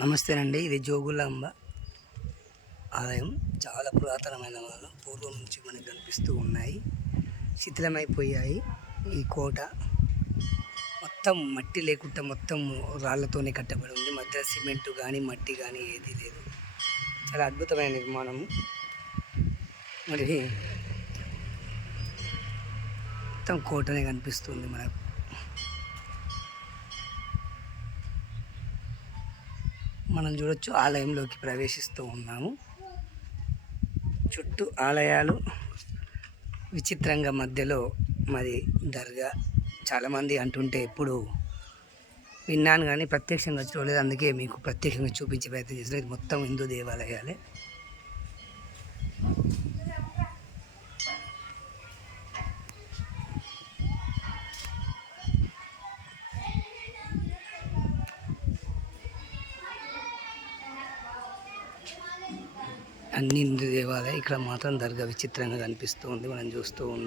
నమస్తేనండి. ఇది జోగులాంబ ఆలయం. చాలా పురాతనమైన వాళ్ళం పూర్వం నుంచి మనకు కనిపిస్తూ ఉన్నాయి. శిథిలమైపోయాయి. ఈ కోట మొత్తం మట్టి లేకుండా మొత్తం రాళ్లతోనే కట్టబడి ఉంది. మధ్య సిమెంట్ కానీ మట్టి కానీ ఏది లేదు. చాలా అద్భుతమైన నిర్మాణము. మరి మొత్తం కోటనే కనిపిస్తుంది మనకు. మనం చూడొచ్చు, ఆలయంలోకి ప్రవేశిస్తూ ఉన్నాము. చుట్టూ ఆలయాలు, విచిత్రంగా మధ్యలో మరి దర్గా. చాలామంది అంటుంటే ఎప్పుడు విన్నాను కానీ ప్రత్యక్షంగా చూడలేదు. అందుకే మీకు ప్రత్యేకంగా చూపించే ప్రయత్నం చేసిన. ఇది మొత్తం హిందూ దేవాలయాలే. అన్ని హిందూ దేవాలయం. ఇక్కడ మాత్రం దర్గా విచిత్రంగా కనిపిస్తూ ఉంది. మనం చూస్తూ ఉన్నాం.